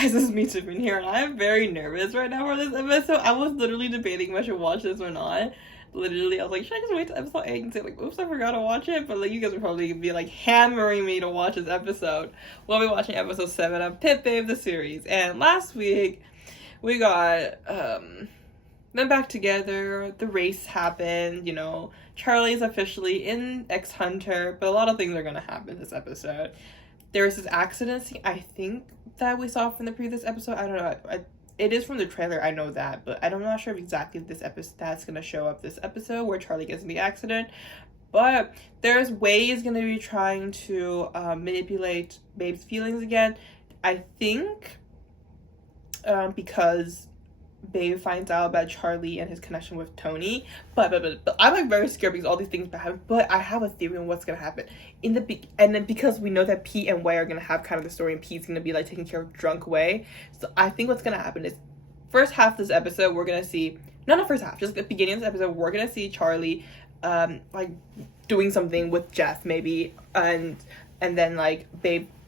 guys, it's me, Tiffany here, and I'm very nervous right now for this episode. I was literally debating if I should watch this or not. Literally, I was like, should I just wait till episode 8 and say, like, oops, I forgot to watch it? But, like, you guys would probably be, like, hammering me to watch this episode. We'll be watching episode 7 of Pit Babe, the series. And last week, we got, them back together. The race happened, you know. Charlie's officially in X Hunter, but a lot of things are gonna happen this episode. There was this accident scene, I think, that we saw from the previous episode. I don't know. It is from the trailer, I know that, but I'm not sure if exactly this episode that's gonna show up this episode where Charlie gets in the accident. But there's ways gonna be trying to manipulate Babe's feelings again. I think because Babe finds out about Charlie and his connection with Tony, but I'm like very scared because all these things happen. But I have a theory on what's gonna happen and then because we know that Pete and Wei are gonna have kind of the story, and Pete's gonna be like taking care of drunk Wei. So I think what's gonna happen is first half of this episode we're gonna see, not the first half, just the beginning of this episode, we're gonna see Charlie like doing something with Jeff maybe, and then like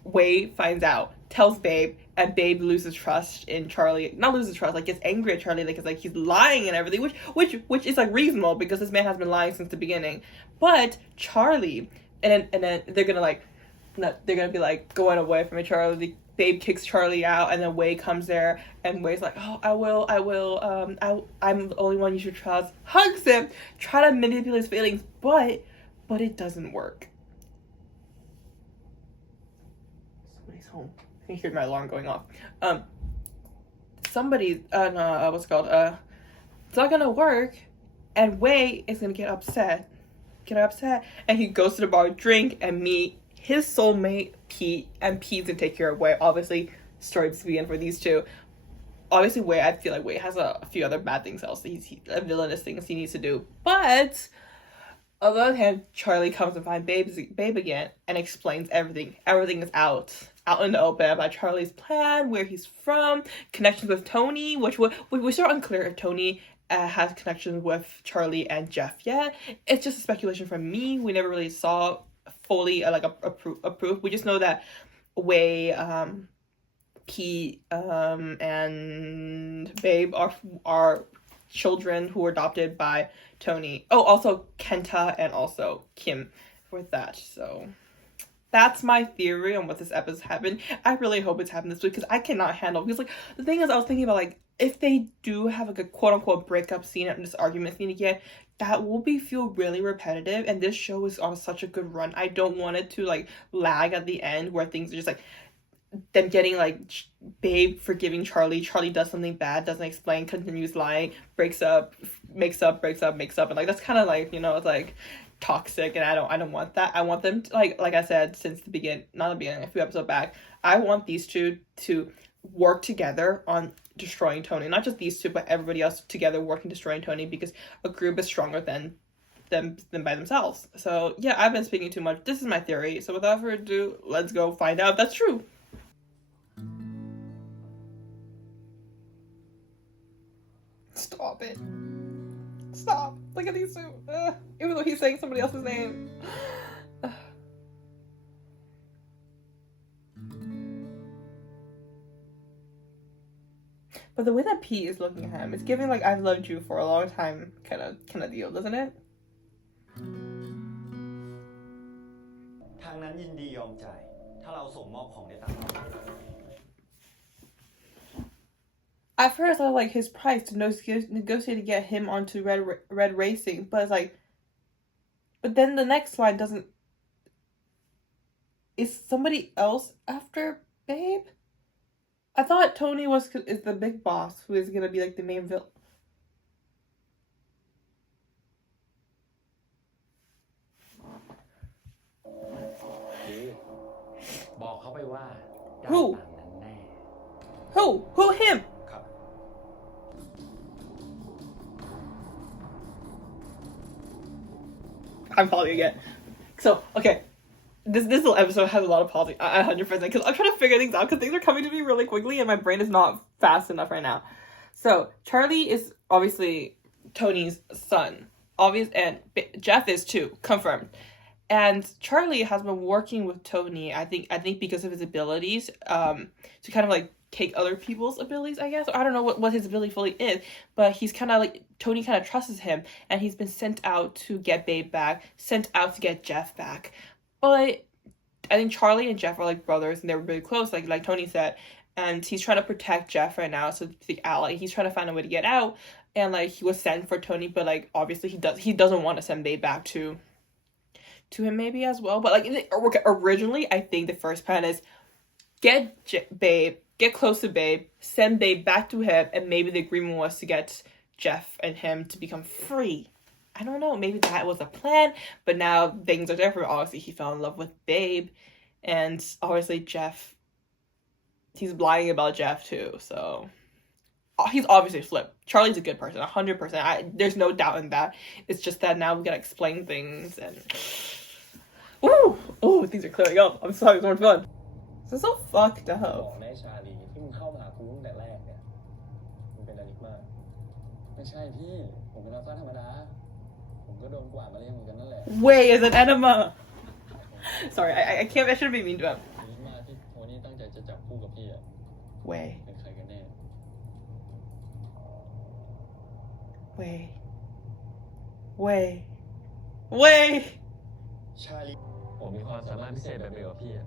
Wei finds out, tells Babe, and Babe loses trust in Charlie. Not loses trust, like gets angry at Charlie because like he's lying and everything, which is like reasonable because this man has been lying since the beginning. But Charlie, and then they're gonna be like going away from each other. Babe kicks Charlie out, and then Wei comes there, and Wei's like, oh, I'm the only one you should trust. Hugs him, try to manipulate his feelings, but it doesn't work. Somebody's home. I hear my alarm going off. Somebody, what's it called? It's not gonna work, and Wei is gonna get upset, and he goes to the bar, drink, and meet his soulmate Pete, and Pete's gonna take care of Wei. Obviously, stories begin for these two. Obviously, Wei, I feel like Wei has a few other bad things else. He's villainous things he needs to do, but on the other hand, Charlie comes and finds Babe again and explains everything. Everything is out in the open about Charlie's plan, where he's from, connections with Tony, which we're still unclear if Tony has connections with Charlie and Jeff yet. It's just a speculation from me. We never really saw fully a proof. We just know that Wei, Pete, and Babe are children who were adopted by Tony. Oh, also Kenta and also Kim with that. So that's my theory on what this episode happened. I really hope it's happened this week because I cannot handle, because like the thing is, I was thinking about like if they do have like a quote unquote breakup scene and this argument scene again, that will feel really repetitive, and this show is on such a good run. I don't want it to like lag at the end where things are just like them getting like Babe forgiving Charlie does something bad, doesn't explain, continues lying, breaks up, makes up, and like that's kind of like, you know, it's like toxic, and I don't want that. I want them to, like I said since the beginning, not the beginning, a few episodes back, I want these two to work together on destroying Tony. Not just these two, but everybody else together working destroying Tony, because a group is stronger than them by themselves. So yeah, I've been speaking too much. This is my theory. So without further ado, let's go find out if that's true. Stop it. Stop. Look at these two. Even though he's saying somebody else's name. But the way that Pete is looking at him, it's giving like I've loved you for a long time kind of deal, doesn't it? At first, I was like his price to negotiate to get him onto Red Racing, but it's like, but then the next line doesn't. Is somebody else after Babe? I thought Tony is the big boss who is gonna be like the main villain. Who? Who him? I'm following again. So, okay. This little episode has a lot of pausing. 100%. Because I'm trying to figure things out because things are coming to me really quickly and my brain is not fast enough right now. So, Charlie is obviously Tony's son. And Jeff is too. Confirmed. And Charlie has been working with Tony, I think because of his abilities, to kind of like take other people's abilities, I guess. I don't know what his ability fully is, but he's kind of like, Tony kind of trusts him, and he's been sent out to get Babe back, sent out to get Jeff back. But I think Charlie and Jeff are like brothers, and they're really close, like Tony said. And he's trying to protect Jeff right now, so the ally. He's trying to find a way to get out, and like he was sent for Tony, but like obviously he doesn't want to send Babe back to him maybe as well. But like originally, I think the first plan is get Babe, get close to Babe, send Babe back to him, and maybe the agreement was to get Jeff and him to become free. I don't know, maybe that was a plan, but now things are different. Obviously, he fell in love with Babe, and obviously Jeff, he's lying about Jeff too, so he's obviously flipped. Charlie's a good person, 100%. There's no doubt in that. It's just that now we gotta explain things, and ooh, things are clearing up. I'm so having so much fun. This is so fucked up. บอกนายชาลีที่มึงเข้ามาหากูตั้งแต่แรกเนี่ยมึงเป็นอนิกมาไม่ใช่พี่ผมเป็นอัลฟาธรรมดาผมก็โดนกวาดมาเลี้ยงเหมือนกันนั่นแหละ Way is an enigma. Sorry, I can't. I shouldn't be mean to him. อนิกมาที่โทนี่ตั้งใจจะจับคู่กับพี่อะ Way. เป็นใครกันแน่ Way. ชาลีผมมีความสามารถพิเศษแบบเดียวกับพี่อะ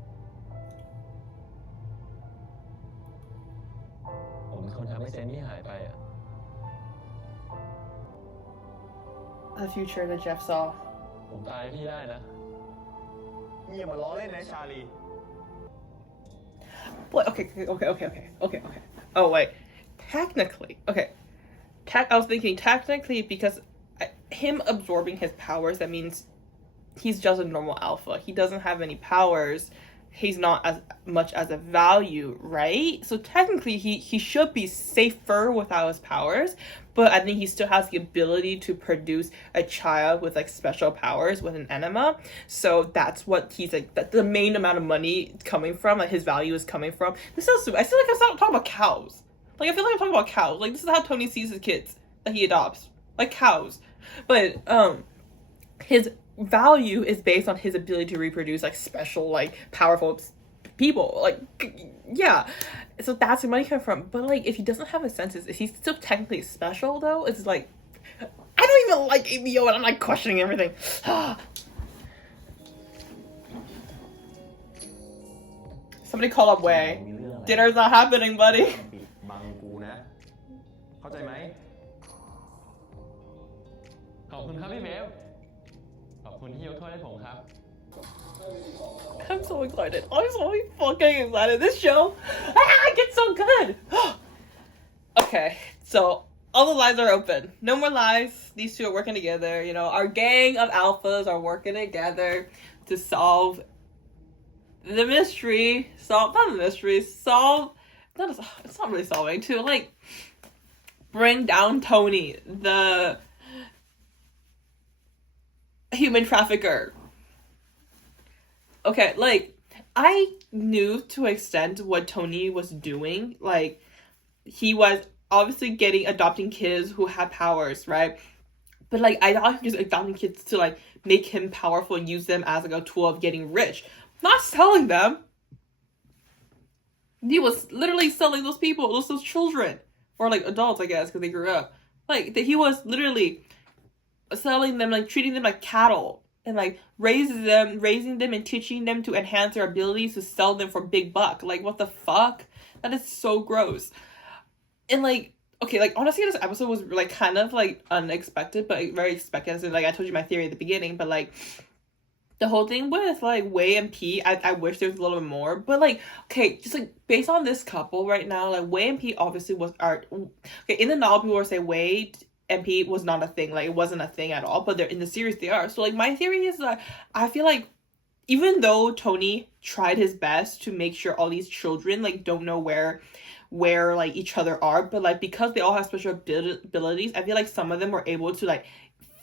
ผมเป็นคนทำให้เซนนี่หายไปอะ The future that Jeff saw. ผมตายพี่ได้นะอย่ามาล้อเล่นนะชาลี What? Okay. Oh wait. Technically, okay. I was thinking technically because him absorbing his powers, that means he's just a normal alpha. He doesn't have any powers. He's not as much as a value, right? So technically he should be safer without his powers, but I think he still has the ability to produce a child with like special powers with an enema. So that's what he's like, that the main amount of money coming from, like his value is coming from. This sounds stupid. I feel like I'm talking about cows. Like I feel like I'm talking about cows. Like this is how Tony sees his kids that he adopts. Like cows. But his value is based on his ability to reproduce like special, like powerful people. Like yeah, so that's where money comes from. But like if he doesn't have a senses, is he still technically special though? It's like I don't even like ABO, and I'm like questioning everything. Somebody call up Way. Dinner's not happening, buddy. บังกูนะเข้าใจไหมขอบคุณครับพี่เบฟขอบคุณที่ยกโทษให้ผมครับ I'm so excited. I'm so fucking excited. This show, gets so good. Okay, so all the lies are open. No more lies. These two are working together. You know, our gang of alphas are working together to solve the mystery. Not the mystery. It's not really solving. To like bring down Tony, the human trafficker. Okay, like I knew to an extent what Tony was doing. Like he was obviously adopting kids who had powers, right? But like I thought he was adopting kids to like make him powerful and use them as like a tool of getting rich, not selling them. He was literally selling those people, those children, or like adults, I guess, because they grew up. Like he was literally selling them, like treating them like cattle, and like raising them and teaching them to enhance their abilities to sell them for big buck. Like what the fuck? That is so gross. And like okay, like honestly this episode was like kind of like unexpected, but very expected. So, like I told you my theory at the beginning, but like the whole thing with like Wei and Pete, I wish there was a little bit more. But like okay, just like based on this couple right now, like Wei and Pete obviously okay, in the novel people were saying Wei and Pete was not a thing, like it wasn't a thing at all, but they're in the series they are. So like my theory is that I feel like even though Tony tried his best to make sure all these children like don't know where like each other are, but like because they all have special abilities, I feel like some of them were able to like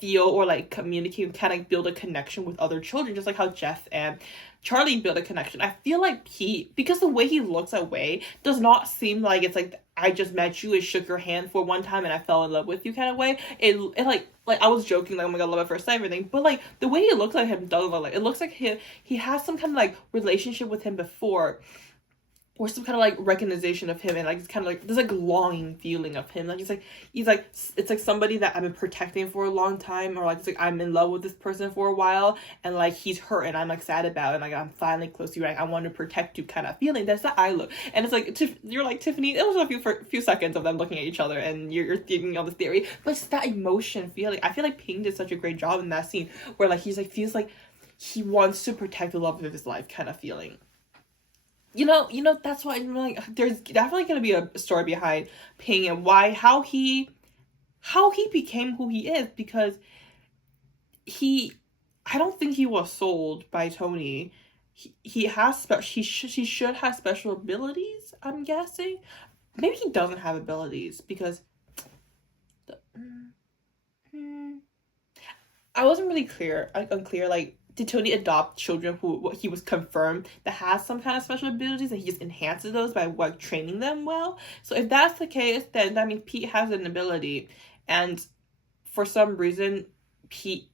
feel or like communicate, kind of build a connection with other children, just like how Jeff and Charlie built a connection. I feel like Pete, because the way he looks at Wei does not seem like it's like I just met you and shook your hand for one time and I fell in love with you kind of way. It like I was joking like oh my god, love at first sight everything, but like the way he looks at him doesn't look like it. Looks like he has some kind of like relationship with him before, or some kind of like recognition of him, and like it's kind of like this like longing feeling of him, like he's like it's like somebody that I've been protecting for a long time, or like it's like I'm in love with this person for a while, and like he's hurt and I'm like sad about it, and like I'm finally close to you, like I want to protect you kind of feeling. That's the eye look, and it's like you're like Tiffany. It was a few seconds of them looking at each other, and you're thinking of the theory, but it's that emotion feeling. I feel like Ping did such a great job in that scene where like he's like feels like he wants to protect the love of his life kind of feeling. You know, that's why I'm like, there's definitely going to be a story behind Ping and how he became who he is, because I don't think he was sold by Tony. He should have special abilities, I'm guessing. Maybe he doesn't have abilities because I wasn't really unclear, like, did Tony adopt children who he was confirmed that has some kind of special abilities, and he just enhances those by like training them well? So if that's the case, then that means Pete has an ability, and for some reason Pete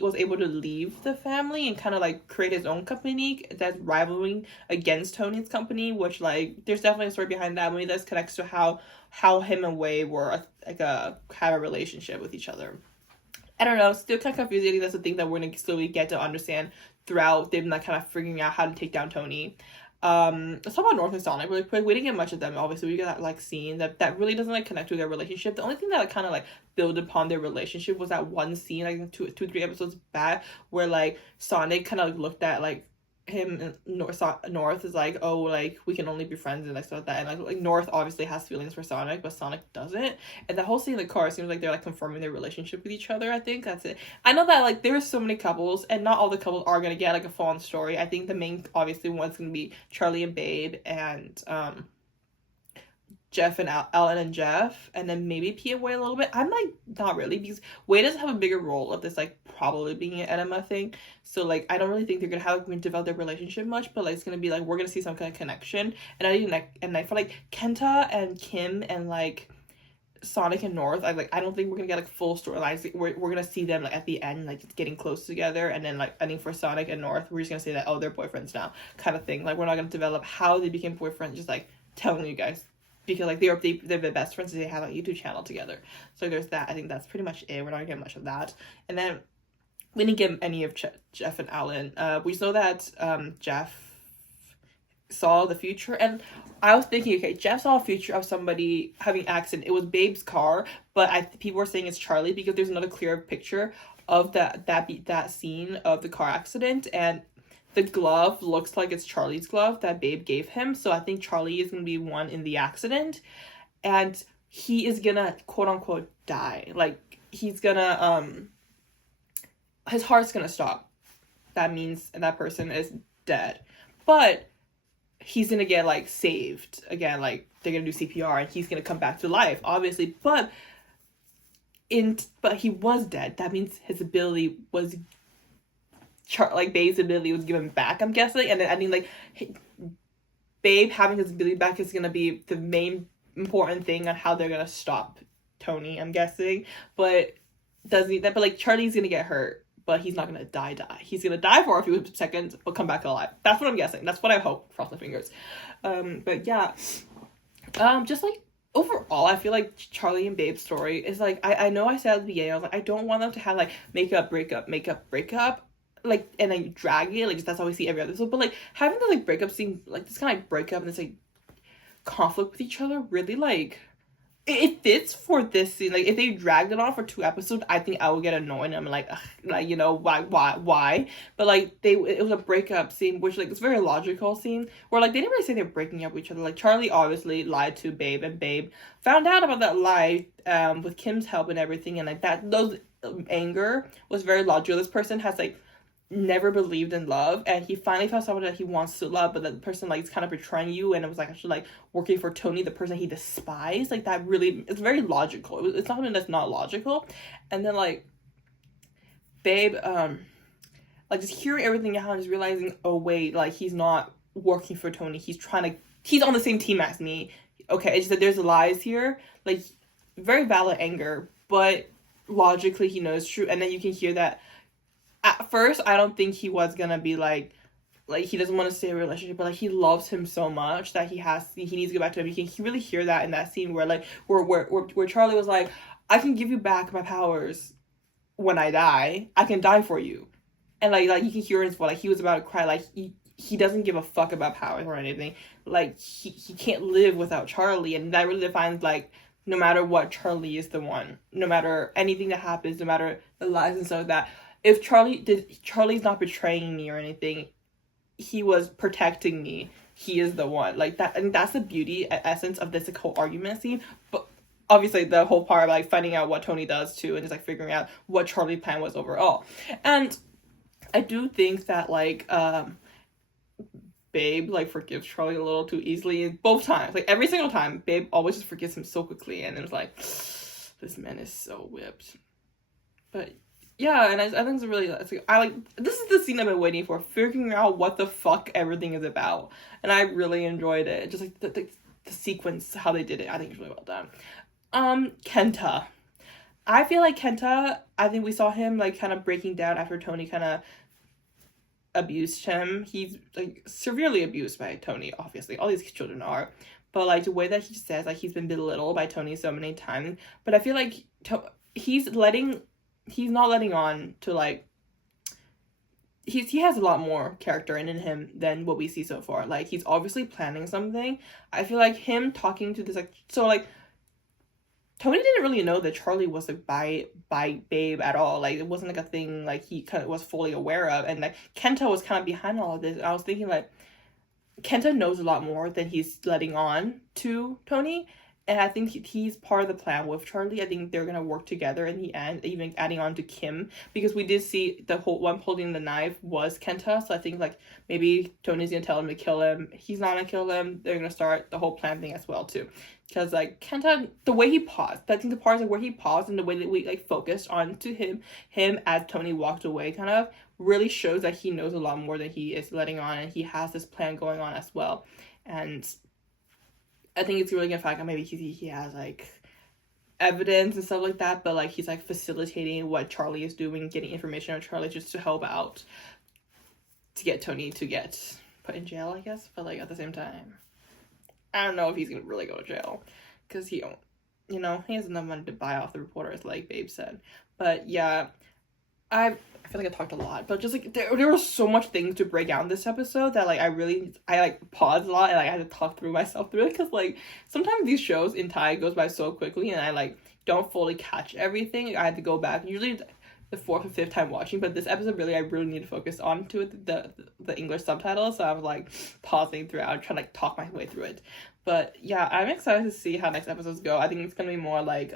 was able to leave the family and kind of like create his own company that's rivaling against Tony's company, which like there's definitely a story behind that. Maybe that connects to how him and Wei were have a relationship with each other. I don't know, still kind of confusing. I think that's the thing that we're gonna slowly get to understand throughout them like kind of figuring out how to take down Tony. Let's talk about North and Sonic really quick. We didn't get much of them. Obviously, we got that like scene that really doesn't like connect to their relationship. The only thing that like kind of like build upon their relationship was that one scene like two 3 episodes back where like Sonic kind of like, looked at like him and North is like, oh, like we can only be friends and like stuff like that, and like North obviously has feelings for Sonic, but Sonic doesn't, and that whole scene in the car seems like they're like confirming their relationship with each other. I think that's it. I know that like there's so many couples, and not all the couples are gonna get like a full-on story. I think the main obviously one's gonna be Charlie and Babe, and Jeff and Alan and Jeff, and then maybe P and Wei a little bit. I'm like not really, because Wei doesn't have a bigger role of this like probably being an enema thing. So like I don't really think they're gonna have like, develop their relationship much, but like it's gonna be like we're gonna see some kind of connection. And I think like for like Kenta and Kim and like Sonic and North, I don't think we're gonna get like full storylines. We're gonna see them like at the end like getting close together, and then like I think for Sonic and North we're just gonna say that they're boyfriends now kind of thing. Like we're not gonna develop how they became boyfriends, just like telling you guys, because like they're the best friends, they have a YouTube channel together. So there's that. I think that's pretty much it. We're not gonna get much of that. And then we didn't get any of Jeff and Alan. We just know that Jeff saw the future, and I was thinking, okay, Jeff saw a future of somebody having an accident. It was Babe's car, but people were saying it's Charlie because there's another clear picture of that scene of the car accident, and the glove looks like it's Charlie's glove that Babe gave him. So I think Charlie is gonna be one in the accident, and he is gonna quote unquote die. Like he's gonna his heart's gonna stop. That means that person is dead, but he's gonna get like saved again. Like they're gonna do CPR and he's gonna come back to life, obviously. But he was dead. That means his ability was Babe's ability was given back, I'm guessing. And then I think like Babe having his ability back is gonna be the main important thing on how they're gonna stop Tony, I'm guessing. But like Charlie's gonna get hurt, but he's not gonna die. He's gonna die for a few seconds, but come back alive. That's what I'm guessing. That's what I hope. Cross my fingers. But yeah. Just like overall, I feel like Charlie and Babe's story is like I know I said at the beginning, I was like, I don't want them to have like makeup, breakup, like, and like drag it, like that's how we see every episode. But like having the like breakup scene, like this kind of like breakup and this like conflict with each other, really like it fits for this scene. Like if they dragged it on for 2 episodes, I think I would get annoyed. I'm like, ugh, like, you know, why? But like it was a breakup scene, which like it's a very logical scene where like they didn't really say they're breaking up with each other. Like Charlie obviously lied to Babe, and Babe found out about that lie with Kim's help and everything, and like those anger was very logical. This person has like never believed in love, and he finally found someone that he wants to love, but that person like is kind of betraying you, and it was like actually like working for Tony, the person he despised. Like that really, it's very logical. It's not something that's not logical. And then like Babe like just hearing everything out and just realizing, oh wait, like he's not working for Tony, he's on the same team as me. Okay, it's just that there's lies here. Like very valid anger, but logically he knows true. And then you can hear that at first, I don't think he was gonna be like like he doesn't want to stay in a relationship, but like he loves him so much that he needs to go back to him. You can really hear that in that scene where like where Charlie was like, I can give you back my powers when I die. I can die for you. And like you can hear in his voice, like he was about to cry. Like he doesn't give a fuck about powers or anything. Like he can't live without Charlie, and that really defines like no matter what, Charlie is the one. No matter anything that happens, no matter the lies and stuff like that. If Charlie's not betraying me or anything, he was protecting me. He is the one. Like that, and that's the beauty, essence of this like, whole argument scene. But obviously, the whole part of like finding out what Tony does too, and just like figuring out what Charlie's plan was overall. And I do think that like Babe like forgives Charlie a little too easily both times. Like every single time, Babe always just forgives him so quickly, and it's like this man is so whipped. But yeah, and I think it's really I like this is the scene I've been waiting for, figuring out what the fuck everything is about, and I really enjoyed it. Just like the sequence, how they did it, I think it's really well done. Kenta. I feel like Kenta, I think we saw him like kind of breaking down after Tony kind of abused him. He's like severely abused by Tony, obviously. All these children are. But like the way that he says like he's been belittled by Tony so many times. But I feel like he's not letting on to like he has a lot more character in him than what we see so far. Like he's obviously planning something. I feel like him talking to this like so like Tony didn't really know that Charlie was like by Babe at all. Like it wasn't like a thing like he kind of was fully aware of, and like Kenta was kind of behind all of this. I was thinking like Kenta knows a lot more than he's letting on to Tony, and I think he's part of the plan with Charlie. I think they're gonna work together in the end, even adding on to Kim, because we did see the whole one holding the knife was Kenta. So I think like maybe Tony's gonna tell him to kill him. He's not gonna kill him. They're gonna start the whole plan thing as well too. Because like Kenta, the way he paused, I think the parts like where he paused and the way that we like focused on to him as Tony walked away kind of really shows that he knows a lot more than he is letting on, and he has this plan going on as well. And I think it's really gonna fact maybe he has like evidence and stuff like that, but like he's like facilitating what Charlie is doing, getting information on Charlie just to help out to get Tony to get put in jail, I guess. But like at the same time, I don't know if he's gonna really go to jail, because he don't, he has enough money to buy off the reporters, like Babe said. But yeah, I feel like I talked a lot, but just like there were so much things to break down this episode that like I like paused a lot and like I had to talk through myself through it, because like sometimes these shows in Thai goes by so quickly and I like don't fully catch everything. I had to go back, usually the fourth or fifth time watching, but this episode I really need to focus on to it, the English subtitles, so I was like pausing throughout, trying to like talk my way through it. But yeah, I'm excited to see how next episodes go. I think it's gonna be more like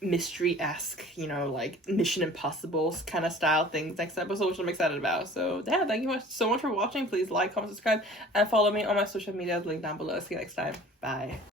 mystery-esque, like Mission Impossible kind of style things next episode, which I'm excited about. So yeah, thank you so much for watching. Please like, comment, subscribe, and follow me on my social media, link down below. See you next time. Bye.